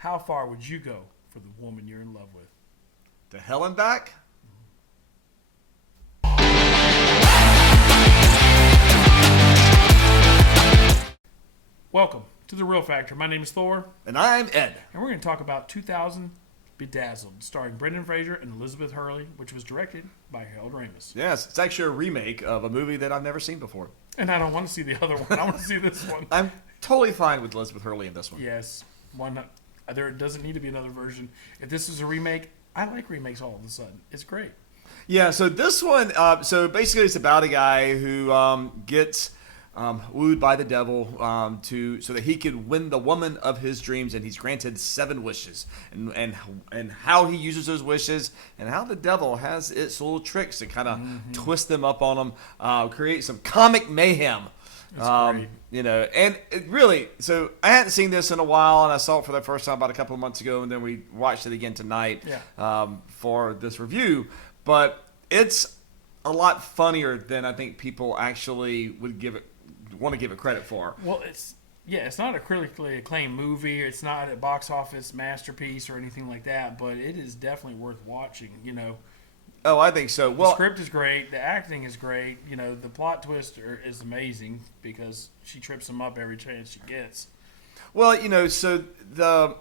How far would you go for the woman you're in love with? To hell and back? Welcome to The Real Factor. My name is Thor. And I'm Ed. And we're going to talk about 2000 Bedazzeled, starring Brendan Fraser and Elizabeth Hurley, which was directed by Hurley. Yes, it's actually a remake of a movie that I've never seen before. And I don't want to see the other one. I want to see this one. I'm totally fine with Elizabeth Hurley in this one. Yes. There doesn't need to be another version. If this is a remake, I like remakes all of a sudden. It's great. Yeah, so this one, so basically it's about a guy who gets wooed by the devil so that he could win the woman of his dreams, and he's granted 7 wishes, and how he uses those wishes, and how the devil has its little tricks to kind of twist them up on him, create some comic mayhem. Great. And it really, so I hadn't seen this in a while, and I saw it for the first time about a couple of months ago, and then we watched it again tonight for this review. But it's a lot funnier than I think people actually would want to give it credit for. Well, it's not a critically acclaimed movie. It's not a box office masterpiece or anything like that, but it is definitely worth watching, Oh, I think so. Well, the script is great. The acting is great. The plot twist is amazing because she trips him up every chance she gets. Well, so the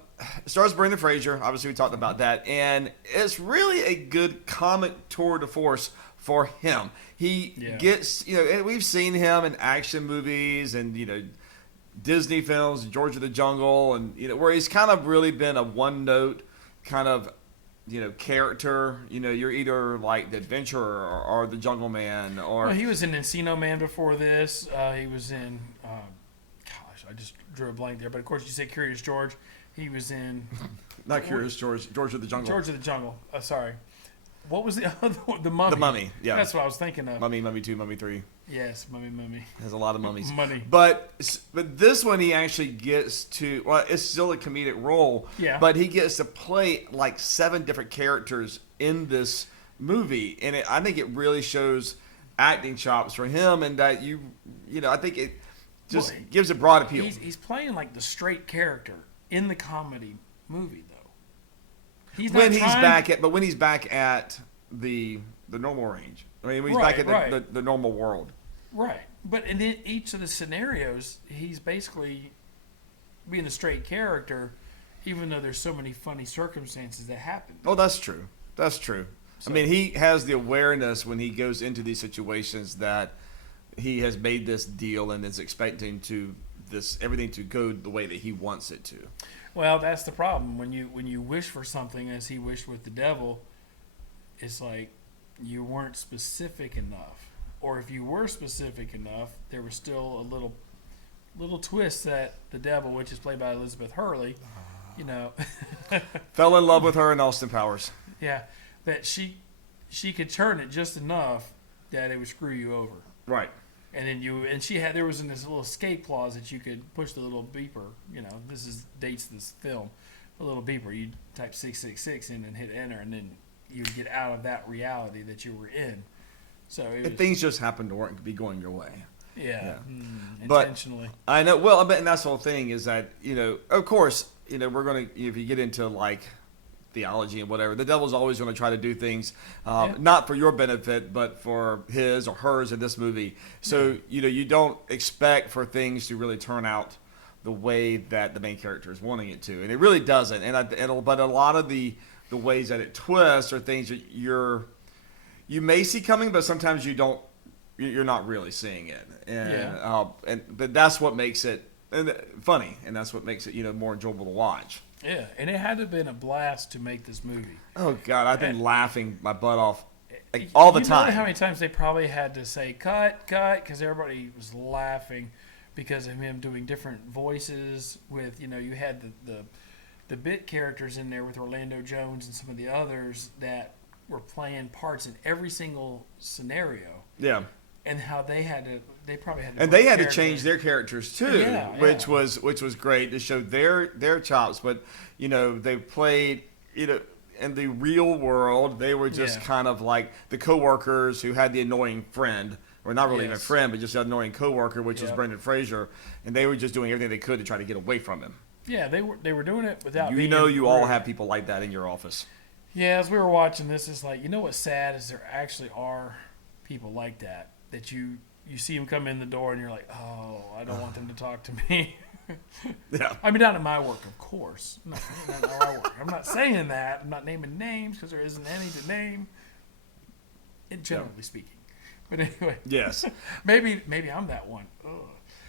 stars Brendan Fraser. Obviously, we talked about that, and it's really a good comic tour de force for him. He gets, and we've seen him in action movies and Disney films, George of the Jungle, and where he's kind of really been a one note kind of character. You're either like the adventurer or the jungle man, or he was in Encino Man before this. He was in, I just drew a blank there. But of course, you said Curious George. He was in not Curious George, George of the Jungle. George of the Jungle. Sorry. What was the other one? The Mummy. The Mummy. Yeah, that's what I was thinking of. Mummy 2, Mummy 3. Yes, Mummy. Has a lot of mummies. Money. But this one he actually gets to, well, it's still a comedic role. Yeah. But he gets to play like 7 different characters in this movie, and I think it really shows acting chops for him, and that I think it just gives a broad appeal. He's playing like the straight character in the comedy movie, though. When he's back at the normal range. I mean, when he's back at the normal world. Right. But in each of the scenarios, he's basically being a straight character, even though there's so many funny circumstances that happen. Oh, that's true. That's true. So, I mean, he has the awareness when he goes into these situations that he has made this deal and is expecting everything to go the way that he wants it to. Well, that's the problem. When you wish for something as he wished with the devil, it's like you weren't specific enough. Or if you were specific enough, there was still a little twist that the devil, which is played by Elizabeth Hurley, fell in love with her in Austin Powers. Yeah, that she could turn it just enough that it would screw you over. Right. And then there was in this little escape clause that you could push the little beeper. Dates this film, a little beeper. You type 666 in and hit enter, and then you would get out of that reality that you were in. So things just happen to be going your way. Yeah. Intentionally. But I know. Well, and that's the whole thing is that of course, we're gonna, if you get into like theology and whatever, the devil's always going to try to do things not for your benefit, but for his or hers in this movie. So you don't expect for things to really turn out the way that the main character is wanting it to, and it really doesn't. But a lot of the ways that it twists are things that you may see coming, but sometimes you don't. You're not really seeing it, but that's what makes it funny, and that's what makes it more enjoyable to watch. Yeah, and it had to have been a blast to make this movie. Oh, God, I've been laughing my butt off all the time. You know how many times they probably had to say, cut, because everybody was laughing because of him doing different voices with, you had the bit characters in there with Orlando Jones and some of the others that were playing parts in every single scenario. Yeah. And how they probably had to. And they had to change their characters too, which yeah. was great to show their chops. But they played in the real world, they were just kind of like the coworkers who had the annoying friend, or not really even a friend, but just an annoying coworker, which was Brendan Fraser, and they were just doing everything they could to try to get away from him. Yeah, they were doing it without. You all have people like that in your office. Yeah, as we were watching this, it's like, you know what's sad is there actually are people like that you see them come in the door and you're like, oh, I don't want them to talk to me. Yeah. I mean, not in my work, of course. Not how I work. I'm not saying that. I'm not naming names because there isn't any to name. Generally speaking, but anyway. Yes. maybe I'm that one.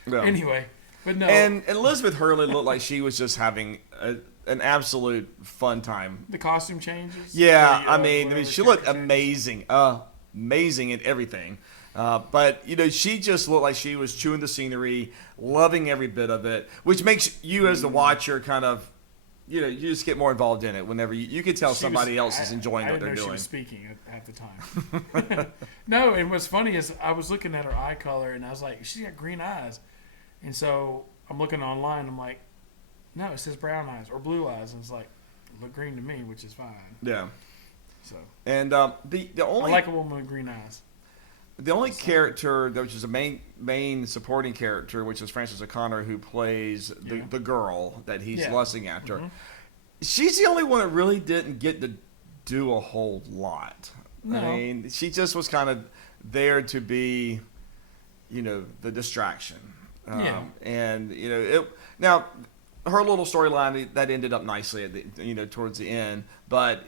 No. Anyway, but no. And Elizabeth Hurley looked like she was just having an absolute fun time. The costume changes. Yeah, I mean, she looked amazing, amazing in everything. But she just looked like she was chewing the scenery, loving every bit of it, which makes you as the watcher kind of, you just get more involved in it whenever you could tell somebody else is enjoying what they're doing. She was speaking at the time. No, and what's funny is I was looking at her eye color and I was like, she's got green eyes, and so I'm looking online. I'm like, no, it says brown eyes or blue eyes, and it's like, look green to me, which is fine. Yeah. So. And the only I like a woman with green eyes. The only character, which is a main supporting character, which is Frances O'Connor, who plays the girl that he's lusting after. Mm-hmm. She's the only one that really didn't get to do a whole lot. No. I mean, she just was kind of there to be, the distraction. And now her little storyline that ended up nicely at the, towards the end, but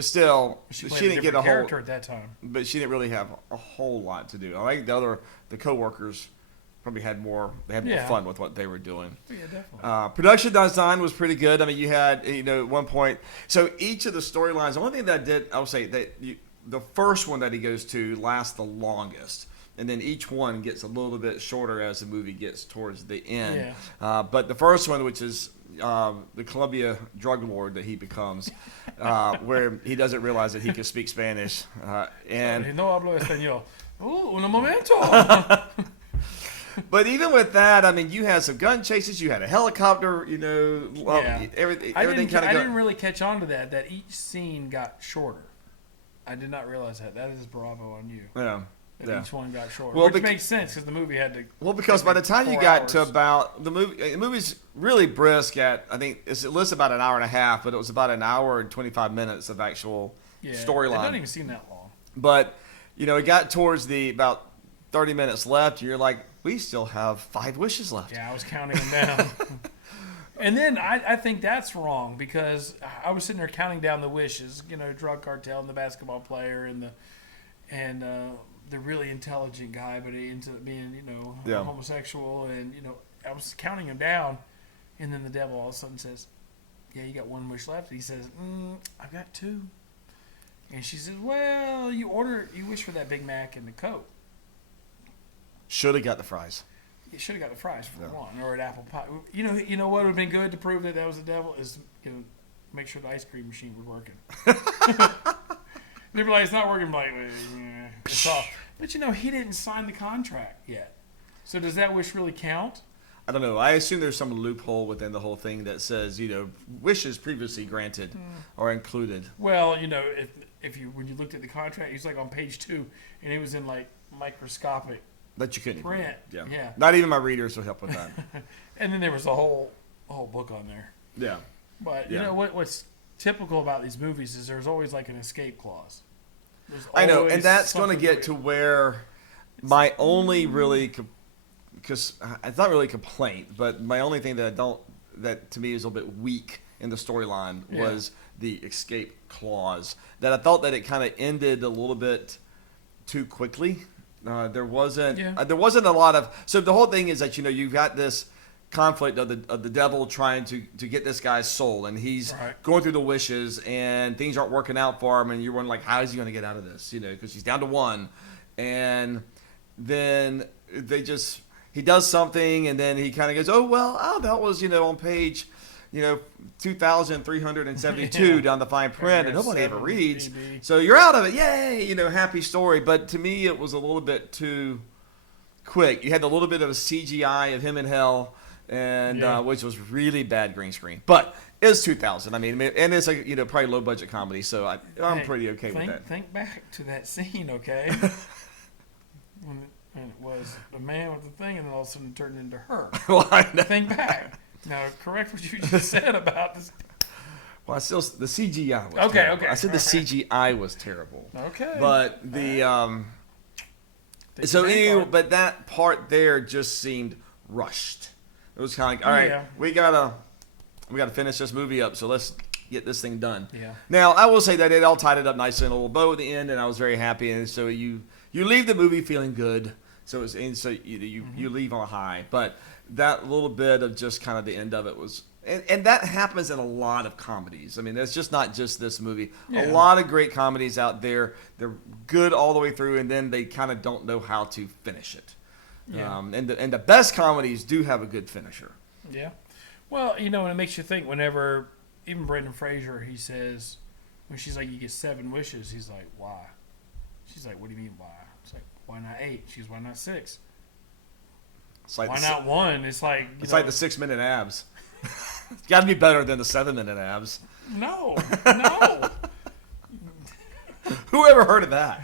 still she didn't get a whole character at that time. But she didn't really have a whole lot to do. I think the coworkers probably had more. They had more fun with what they were doing. Yeah, definitely. Production design was pretty good. I mean, you had at one point. So each of the storylines. The only thing that I would say that the first one that he goes to lasts the longest. And then each one gets a little bit shorter as the movie gets towards the end. Yeah. But the first one, which is the Columbia drug lord that he becomes, where he doesn't realize that he can speak Spanish. And no hablo español. Un momento. But even with that, I mean, you had some gun chases. You had a helicopter. Everything. I didn't really catch on to that each scene got shorter. I did not realize that. That is bravo on you. Yeah. Each one got shorter, which makes sense because the movie had to. Well, because by the time you got to about the movie's really brisk at, I think it lists about an hour and a half, but it was about an hour and 25 minutes of actual storyline. It doesn't even seem that long. But it got towards the about 30 minutes left. You're like, we still have 5 wishes left. Yeah, I was counting them down. And then I think that's wrong because I was sitting there counting down the wishes. Drug cartel and the basketball player and the really intelligent guy, but he ends up being, homosexual, and I was counting him down, and then the devil all of a sudden says, "Yeah, you got 1 wish left." He says, "I've got 2," and she says, "Well, you wish for that Big Mac and the Coke." Should have got the fries. You should have got the fries for one, or an apple pie. You know what would have been good to prove that was the devil is make sure the ice cream machine was working. They'd be like, it's not working. Like, it's off. But he didn't sign the contract yet. So does that wish really count? I don't know. I assume there's some loophole within the whole thing that says, wishes previously granted are included. Well, if when you looked at the contract, it was like on page 2, and it was in like microscopic that you couldn't print. Yeah. Not even my readers will help with that. And then there was a whole book on there. Yeah. But what's typical about these movies is there's always like an escape clause. I know, and that's going to get to where my only really, because it's not really a complaint, but my only thing that to me is a little bit weak in the storyline was the escape clause. That I felt that it kind of ended a little bit too quickly. There wasn't a lot of. So the whole thing is that you've got this conflict of the devil trying to get this guy's soul, and he's going through the wishes, and things aren't working out for him, and you're wondering, like, how is he going to get out of this? Because he's down to 1, and then he does something, and then he kind of goes, that was on page 2,372 down the fine print, and nobody ever reads. Maybe. So you're out of it, yay! Happy story. But to me, it was a little bit too quick. You had a little bit of a CGI of him in hell. And which was really bad green screen, but it's 2000. I mean, and it's like probably low budget comedy, so I'm pretty okay with that. Think back to that scene, okay? when it was a man with the thing, and then all of a sudden it turned into her. Well, I know. Think back. Now, correct what you just said about this. Well, the CGI was okay. terrible. Okay. I said the CGI was terrible. Okay. But but that part there just seemed rushed. It was kind of like, all right, we gotta finish this movie up, so let's get this thing done. Yeah. Now, I will say that it all tied it up nicely in a little bow at the end, and I was very happy. And so you leave the movie feeling good. So you leave on a high. But that little bit of just kind of the end of it was, and that happens in a lot of comedies. I mean, it's just not just this movie. Yeah. A lot of great comedies out there. They're good all the way through, and then they kind of don't know how to finish it. Yeah. And the best comedies do have a good finisher. Yeah. Well, and it makes you think whenever, even Brendan Fraser, he says, when she's like, you get 7 wishes, he's like, why? She's like, what do you mean, why? It's like, why not 8? She's, why not 6? It's like why not 1? It's like... It's like the 6-minute abs. It's got to be better than the 7-minute abs. No. Who ever heard of that?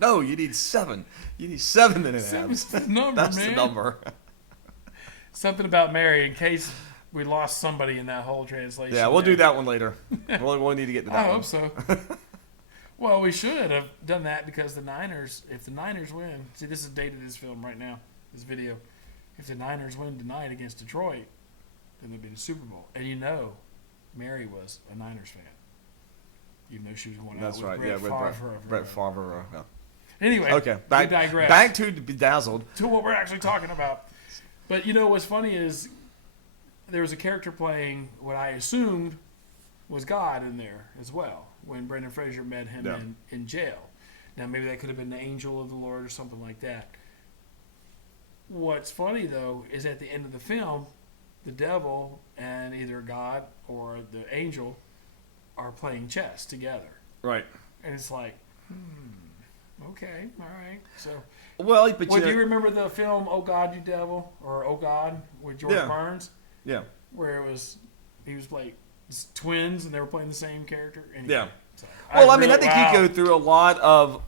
No, you need 7. You need 7-minute abs. That's the number, That's man. the number. Something about Mary, in case we lost somebody in that whole translation. Yeah, we'll do that one later. We'll need to get to that I one. hope so. Well, we should have done that because if the Niners win, see, this is dated this film right now, this video. If the Niners win tonight against Detroit, then they'll be in the Super Bowl. And Mary was a Niners fan. Even though she was going out with Brett Favre. Yeah. Anyway, okay, we digress. Back to Bedazzled. To what we're actually talking about. But what's funny is there was a character playing what I assumed was God in there as well when Brendan Fraser met him in jail. Now, maybe that could have been the angel of the Lord or something like that. What's funny, though, is at the end of the film, the devil and either God or the angel are playing chess together. Right. And it's like, okay, all right. So, well, but do you remember the film "Oh God, You Devil" or "Oh God" with George Burns? Yeah. Where he was like twins and they were playing the same character. Anyway, yeah. So I think you go through a lot of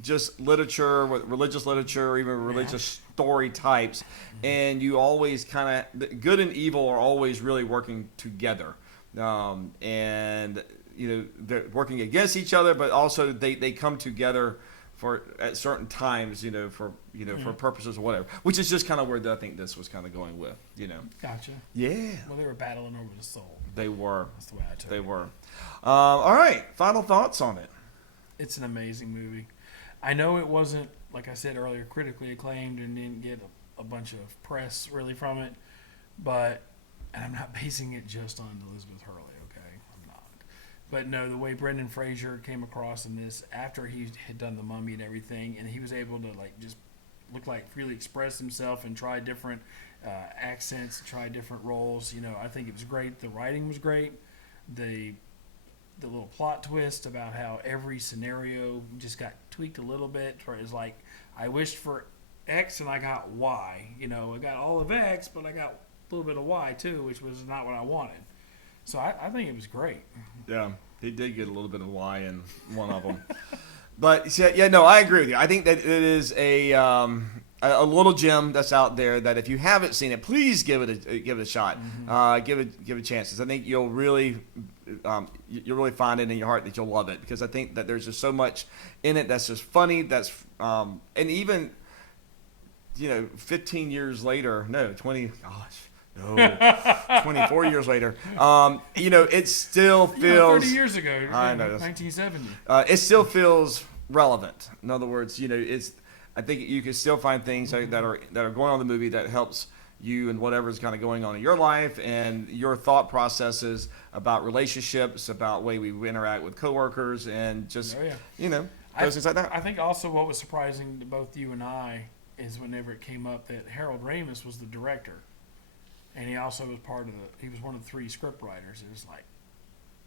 just literature, religious literature, or even religious story types, and you always kind of good and evil are always really working together, and they're working against each other, but also they come together at certain times, for purposes or whatever, which is just kind of where I think this was kind of going with, Gotcha. Yeah. Well, they were battling over the soul. They were. That's the way I took it. They were. All right. Final thoughts on it. It's an amazing movie. I know it wasn't, like I said earlier, critically acclaimed and didn't get a bunch of press really from it, and I'm not basing it just on Elizabeth Hurley, okay? I'm not. But no, the way Brendan Fraser came across in this, after he had done The Mummy and everything, and he was able to just look like really express himself and try different accents, try different roles. I think it was great. The writing was great. The little plot twist about how every scenario just got tweaked a little bit, where it's like, I wished for X and I got Y. I got all of X, but I got a little bit of Y too, which was not what I wanted. So I think it was great. Yeah, he did get a little bit of Y in one of them. But I agree with you. I think that it is a little gem that's out there that if you haven't seen it, please give it a shot. Mm-hmm. Give it a chance. I think you'll really find it in your heart that you'll love it, because I think that there's just so much in it that's just funny. That's and even 15 years later, 24 years later, it still feels 30 years ago. I know, 1970. It still feels relevant. In other words, I think you can still find things that are going on in the movie that helps you and whatever's kind of going on in your life and your thought processes about relationships, about the way we interact with coworkers, and just those things like that. I think also what was surprising to both you and I is whenever it came up that Harold Ramis was the director, and he also was he was one of the 3 script writers. It was like,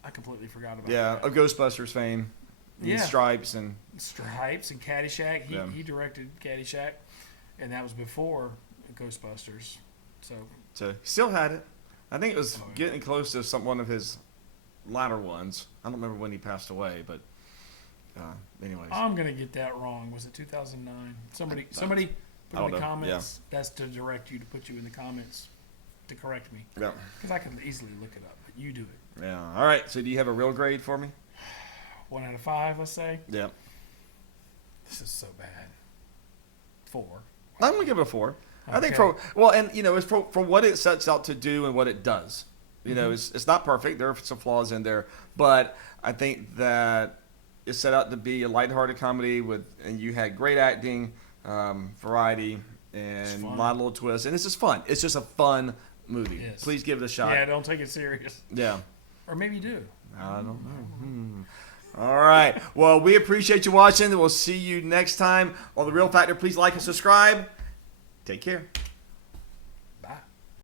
I completely forgot about that. Yeah, of Ghostbusters fame. Yeah. Stripes and Caddyshack. He directed Caddyshack, and that was before Ghostbusters. So still had it. I think it was getting close to one of his latter ones. I don't remember when he passed away, but anyways. I'm gonna get that wrong. Was it 2009? Somebody put in the comments. Yeah. That's to direct you, to put you in the comments. to correct me. Yeah. Because I can easily look it up, but you do it. Yeah. All right. So do you have a real grade for me? 1 out of 5, let's say. Yeah. This is so bad. 4. I'm gonna give it a 4. Okay. I think it's for what it sets out to do and what it does. You know, it's not perfect. There are some flaws in there, but I think that it set out to be a lighthearted comedy and you had great acting, variety, and a lot of little twists, and it's just fun. It's just a fun movie. Yes. Please give it a shot. Yeah, don't take it serious. Yeah. Or maybe you do. I don't know. All right. Well, we appreciate you watching. We'll see you next time on The Real Factor. Please like and subscribe. Take care.